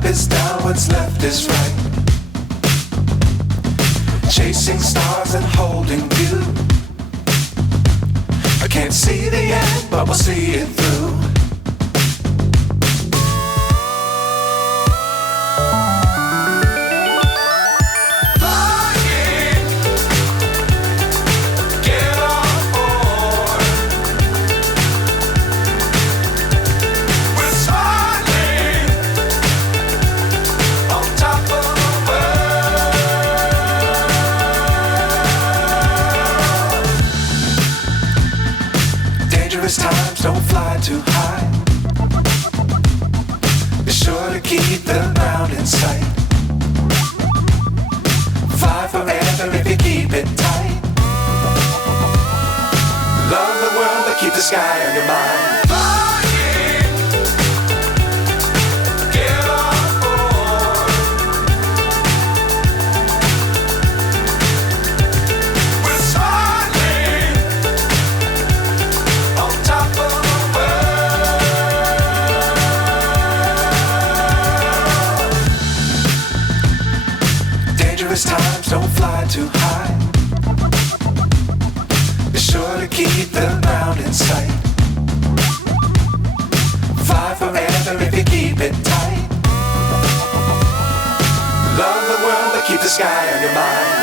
up is down, what's left is right. Chasing stars and holding you. I can't see the end, but we'll see it through. Times don't fly too high. Be sure to keep the ground in sight. Fly forever if you keep it tight. Love the world but keep the sky on your mind. Times don't fly too high. Be sure to keep the ground in sight. Fly forever if you keep it tight. Love the world but keep the sky on your mind.